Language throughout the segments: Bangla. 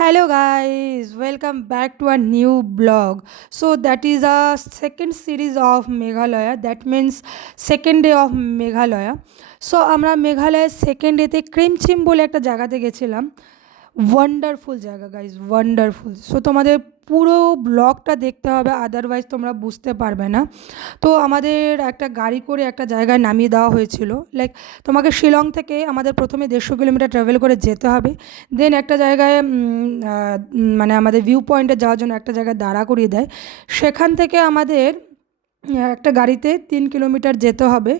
Hello guys, welcome back to a new blog. So that is a second series of Meghalaya. That means second day of Meghalaya. So আমরা মেঘালয়ের সেকেন্ড ডেতে ক্রিমচিম বলে একটা জায়গাতে গেছিলাম। ওয়ান্ডারফুল জায়গা গাইজ, ওয়ান্ডারফুল। সো তোমাদের পুরো ব্লগটা দেখতে হবে, আদারওয়াইজ তোমরা বুঝতে পারবে না। তো আমাদের একটা গাড়ি করে একটা জায়গায় নামিয়ে দেওয়া হয়েছিল। লাইক তোমাকে শিলং থেকে আমাদের প্রথমে 150 কিলোমিটার ট্রাভেল করে যেতে হবে। দেন একটা জায়গায় মানে আমাদের ভিউ পয়েন্টে যাওয়ার জন্য একটা জায়গায় দাঁড়া করিয়ে দেয়। সেখান থেকে আমাদের একটা গাড়িতে 3 কিলোমিটার যেতে হবে।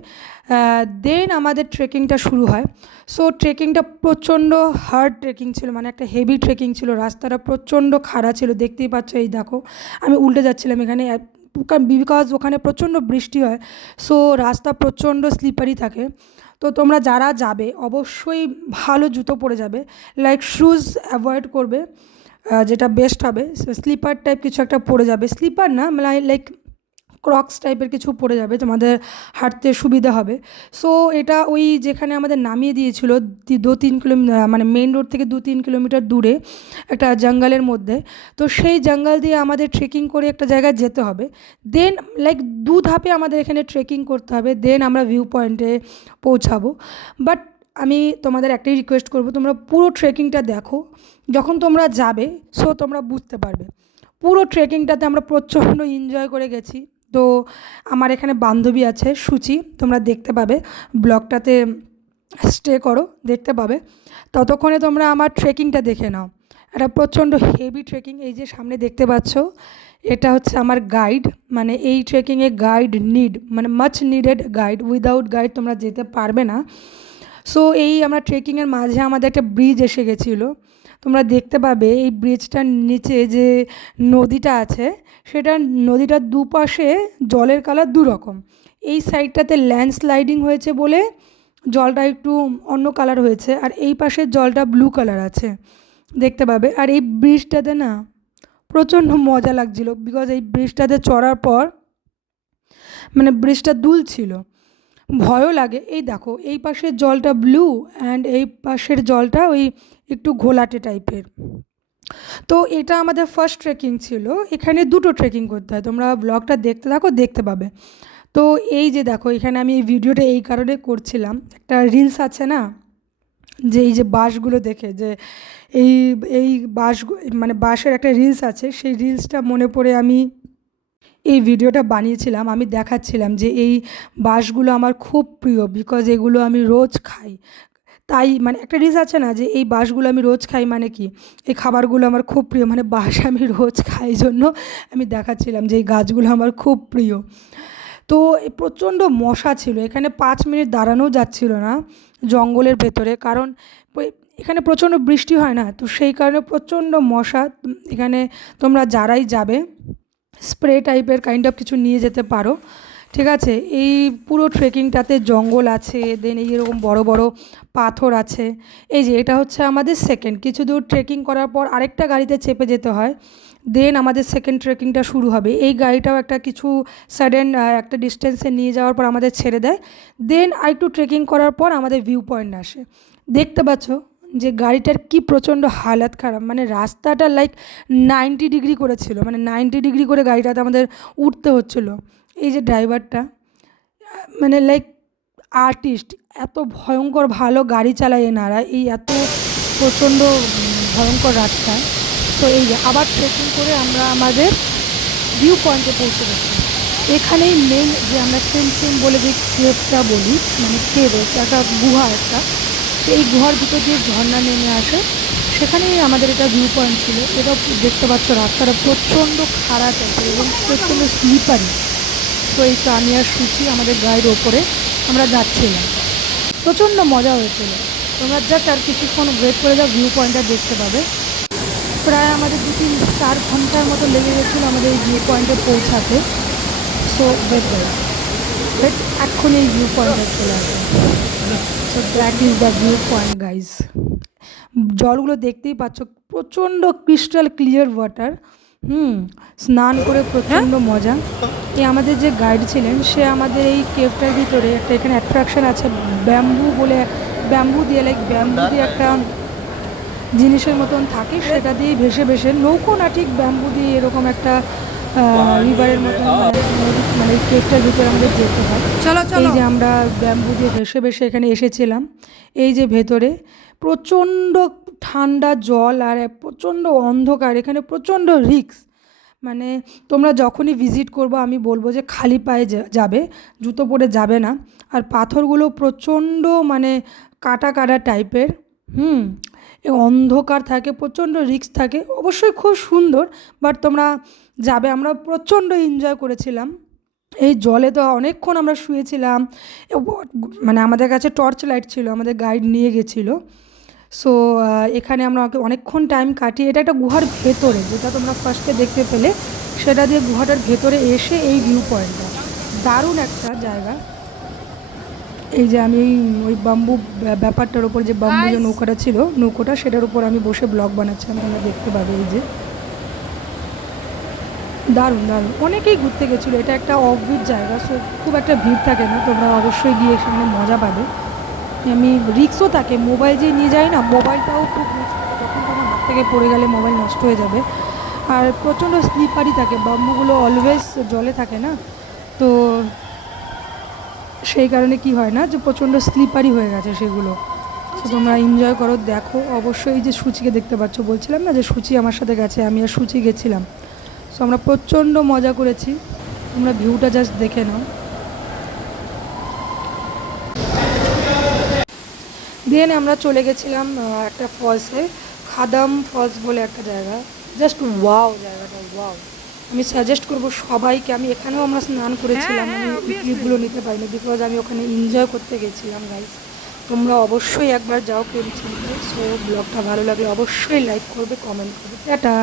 দেন আমাদের ট্রেকিংটা শুরু হয়। সো ট্রেকিংটা প্রচণ্ড হার্ড ট্রেকিং ছিল, মানে একটা হেভি ট্রেকিং ছিল। রাস্তাটা প্রচণ্ড খাড়া ছিল, দেখতেই পাচ্ছ। এই দেখো আমি উল্টে যাচ্ছিলাম এখানে, বিকজ ওখানে প্রচণ্ড বৃষ্টি হয়। সো রাস্তা প্রচণ্ড স্লিপারি থাকে। তো তোমরা যারা যাবে অবশ্যই ভালো জুতো পরে যাবে, লাইক শুজ অ্যাভয়েড করবে, যেটা বেস্ট হবে। স্লিপার টাইপ কিছু একটা পরে যাবে, স্লিপার না লাইক ক্রক্স টাইপের কিছু পরে যাবে, তোমাদের হাঁটতে সুবিধা হবে। সো এটা ওই যেখানে আমাদের নামিয়ে দিয়েছিল 2-3 কিলোমিটার, মানে মেইন রোড থেকে 2-3 কিলোমিটার দূরে একটা জঙ্গলের মধ্যে। তো সেই জঙ্গল দিয়ে আমাদের ট্রেকিং করে একটা জায়গায় যেতে হবে। দেন লাইক ধাপে আমাদের এখানে ট্রেকিং করতে হবে, দেন আমরা ভিউ পয়েন্টে পৌঁছাবো। বাট আমি তোমাদের একটাই রিকোয়েস্ট করবো, তোমরা পুরো ট্রেকিংটা দেখো। যখন তোমরা যাবে সো তোমরা বুঝতে পারবে। পুরো ট্রেকিংটাতে আমরা প্রচণ্ড এনজয় করে গেছি। তো আমার এখানে বান্ধবী আছে সুচি, তোমরা দেখতে পাবে ব্লগটাতে, স্টে করো, দেখতে পাবে। ততক্ষণে তোমরা আমার ট্রেকিংটা দেখে নাও। এটা প্রচণ্ড হেভি ট্রেকিং। এই যে সামনে দেখতে পাচ্ছ, এটা হচ্ছে আমার গাইড। মানে এই ট্রেকিংয়ে গাইড নিড, মানে much needed guide. Without guide তোমরা যেতে পারবে না। সো এই আমরা ট্রেকিংয়ের মাঝে আমাদের একটা ব্রিজ এসে গেছিলো। তোমরা দেখতে পাবে এই ব্রিজটার নিচে যে নদীটা আছে, সেটা নদীটার দুপাশে জলের কালার দুরকম। এই সাইডটাতে ল্যান্ডস্লাইডিং হয়েছে বলে জলটা একটু অন্য কালার হয়েছে, আর এই পাশের জলটা ব্লু কালার আছে, দেখতে পাবে। আর এই ব্রিজটাতে না প্রচণ্ড মজা লাগছিলো, বিকজ এই ব্রিজটাতে চড়ার পর মানে ব্রিজটা দুলছিল, ভয়ও লাগে। এই দেখো এই পাশের জলটা ব্লু অ্যান্ড এই পাশের জলটা ওই একটু ঘোলাটে টাইপের। তো এটা আমাদের ফার্স্ট ট্রেকিং ছিল। এখানে দুটো ট্রেকিং করতে হয়, তোমরা ব্লগটা দেখতে থাকো, দেখতে পাবে। তো এই যে দেখো এখানে আমি এই ভিডিওটা এই কারণে করছিলাম, একটা রিলস আছে না, যে এই যে বাঁশগুলো দেখে, যে এই এই বাঁশ, মানে বাঁশের একটা রিলস আছে, সেই রিলসটা মনে পড়ে আমি এই ভিডিওটা বানিয়েছিলাম। আমি দেখাচ্ছিলাম যে এই বাঁশগুলো আমার খুব প্রিয়, বিকজ এগুলো আমি রোজ খাই। তাই মানে একটা রিলস আছে না, যে এই বাঁশগুলো আমি রোজ খাই, মানে কি এই খাবারগুলো আমার খুব প্রিয়, মানে বাঁশ আমি রোজ খাই জন্য আমি দেখাচ্ছিলাম যে এই গাছগুলো আমার খুব প্রিয়। তো প্রচণ্ড মশা ছিল এখানে, 5 মিনিট দাঁড়ানোও যাচ্ছিল না জঙ্গলের ভেতরে, কারণ এখানে প্রচণ্ড বৃষ্টি হয় না, তো সেই কারণে প্রচণ্ড মশা। এখানে তোমরা যারাই যাবে স্প্রে টাইপের কাইন্ড অফ কিছু নিয়ে যেতে পারো, ঠিক আছে। এই পুরো ট্রেকিংটাতে জঙ্গল আছে, দেন এইরকম বড় বড় পাথর আছে। এই যে এটা হচ্ছে আমাদের সেকেন্ড, কিছু দূর ট্রেকিং করার পর আরেকটা গাড়িতে চেপে যেতে হয়, দেন আমাদের সেকেন্ড ট্রেকিংটা শুরু হবে। এই গাড়িটাও একটা কিছু সাডেন একটা ডিস্টেন্সে নিয়ে যাওয়ার পর আমাদের ছেড়ে দেয়। দেন আরেকটু ট্রেকিং করার পর আমাদের ভিউ পয়েন্ট আসে। দেখতে পাচ্ছ যে গাড়িটার কি প্রচণ্ড হালাত খারাপ, মানে রাস্তাটা লাইক 90 ডিগ্রি করেছিল, মানে 90 ডিগ্রি করে গাড়িটাতে আমাদের উঠতে হচ্ছিলো। এই যে ড্রাইভারটা মানে লাইক আর্টিস্ট, এত ভয়ঙ্কর ভালো গাড়ি চালায় এনারা, এই এত প্রচণ্ড ভয়ঙ্কর রাস্তায়। তো এই যে আবার ট্রেকিং করে আমরা আমাদের ভিউ পয়েন্টে পৌঁছে গেছি। এখানেই মেন যে আমরা ক্রিমচিম বলে যে কেভটা বলি, মানে কেভ একটা গুহা একটা, এই গুহার ভিতর দিয়ে ঝর্ণা নেমে আসে, সেখানেই আমাদের এটা ভিউ পয়েন্ট ছিল। এটাও দেখতে পাচ্ছ রাস্তাটা প্রচণ্ড খারাপ টাইপের এবং প্রচণ্ড স্লিপারি। তো এই তো আমি আর সুচি আমাদের গাড়ির ওপরে আমরা যাচ্ছিলাম, প্রচণ্ড মজা হয়েছিল। তোমরা জাস্ট আর কিছুক্ষণ ওয়েট করে যাও, ভিউ পয়েন্টটা দেখতে পাবে। প্রায় আমাদের 2-3-4 ঘন্টার মতো লেগে গেছিলো আমাদের এই ভিউ পয়েন্টে পৌঁছাতে। সো ওয়েট এক্ষুনি এই ভিউ পয়েন্টে চলে আসে। So that is the view point guys. জলগুলো দেখতেই পাচ্ছ, প্রচণ্ড ক্রিস্টাল ক্লিয়ার ওয়াটার। স্নান করে প্রচণ্ড মজা। এই আমাদের যে গাইড ছিলেন সে আমাদের এই কেভটার ভিতরে একটা, এখানে অ্যাট্রাকশন আছে ব্যাম্বু বলে, ব্যাম্বু দিয়ে লাইক ব্যাম্বু দিয়ে একটা জিনিসের মতন থাকে, সেটা দিয়ে ভেসে ভেসে, নৌকো না ঠিক, ব্যাম্বু দিয়ে এরকম একটা রিভারের মতন, মানে কেকটার ভিতরে আমাদের যেতে হয়। চলো চলো, এই যে আমরা ব্যাম্বু দিয়ে ভেসে ভেসে এখানে এসেছিলাম। এই যে ভেতরে প্রচণ্ড ঠান্ডা জল আর প্রচণ্ড অন্ধকার, এখানে প্রচণ্ড রিস্ক। মানে তোমরা যখনই ভিজিট করবো আমি বলবো যে খালি পায়ে যাবে, জুতো পরে যাবে না। আর পাথরগুলো প্রচণ্ড মানে কাটা কাটা টাইপের, অন্ধকার থাকে, প্রচণ্ড রিস্ক থাকে। অবশ্যই খুব সুন্দর, বাট তোমরা যাবে। আমরা প্রচণ্ড এনজয় করেছিলাম। এই জলে তো অনেকক্ষণ আমরা শুয়েছিলাম। মানে আমাদের কাছে টর্চ লাইট ছিল, আমাদের গাইড নিয়ে গেছিলো। সো এখানে আমরা অনেকক্ষণ টাইম কাটিয়ে, এটা একটা গুহার ভেতরে, যেটা তোমরা ফার্স্টে দেখতে পেলে, সেটা দিয়ে গুহাটার ভেতরে এসে এই ভিউ পয়েন্টটা দারুণ একটা জায়গা। এই যে আমি ওই বাম্বু ব্যাপারটার ওপর, যে বাম্বু যে নৌকাটা ছিল, নৌকোটা, সেটার উপর আমি বসে ব্লগ বানাচ্ছিলাম, তোমরা দেখতে পাবে। এই যে দারুণ দারুণ, অনেকেই ঘুরতে গেছিলো। এটা একটা অফবিট জায়গা, সো খুব একটা ভিড় থাকে না, তোমরা অবশ্যই গিয়ে সেখানে মজা পাবে। আমি রিক্সও থাকে, মোবাইল যে নিয়ে যাই না, মোবাইলটাও খুব রিক্স থাকে, তখন তোমার হাত থেকে পড়ে গেলে মোবাইল নষ্ট হয়ে যাবে। আর প্রচণ্ড স্লিপারি থাকে, বাম্বুগুলো অলওয়েজ জলে থাকে না, তো সেই কারণে কি হয় না, যে প্রচণ্ড স্লিপারি হয়ে গেছে সেগুলো। তো তোমরা এনজয় করো, দেখো। অবশ্যই যে সূচিকে দেখতে পাচ্ছ, বলছিলাম না যে সূচি আমার সাথে গেছে, আমি আর সূচি গেছিলাম। সো আমরা প্রচণ্ড মজা করেছি, তোমরা ভিউটা জাস্ট দেখে নাও। দেন আমরা চলে গেছিলাম একটা ফলসে, খাদাম ফলস বলে একটা জায়গা। জাস্ট ওয়াও, জায়গাটা ওয়াও। আমি সাজেস্ট করবো সবাইকে। আমি এখানেও আমরা স্নান করেছিলাম, আমি ক্লিপগুলো নিতে পারিনি বিকজ আমি ওখানে এনজয় করতে গেছিলাম গাইস। তোমরা অবশ্যই একবার যাও প্রেমচিলিতে। সো ব্লগটা ভালো লাগলে অবশ্যই লাইক করবে, কমেন্ট করবে। টাটা।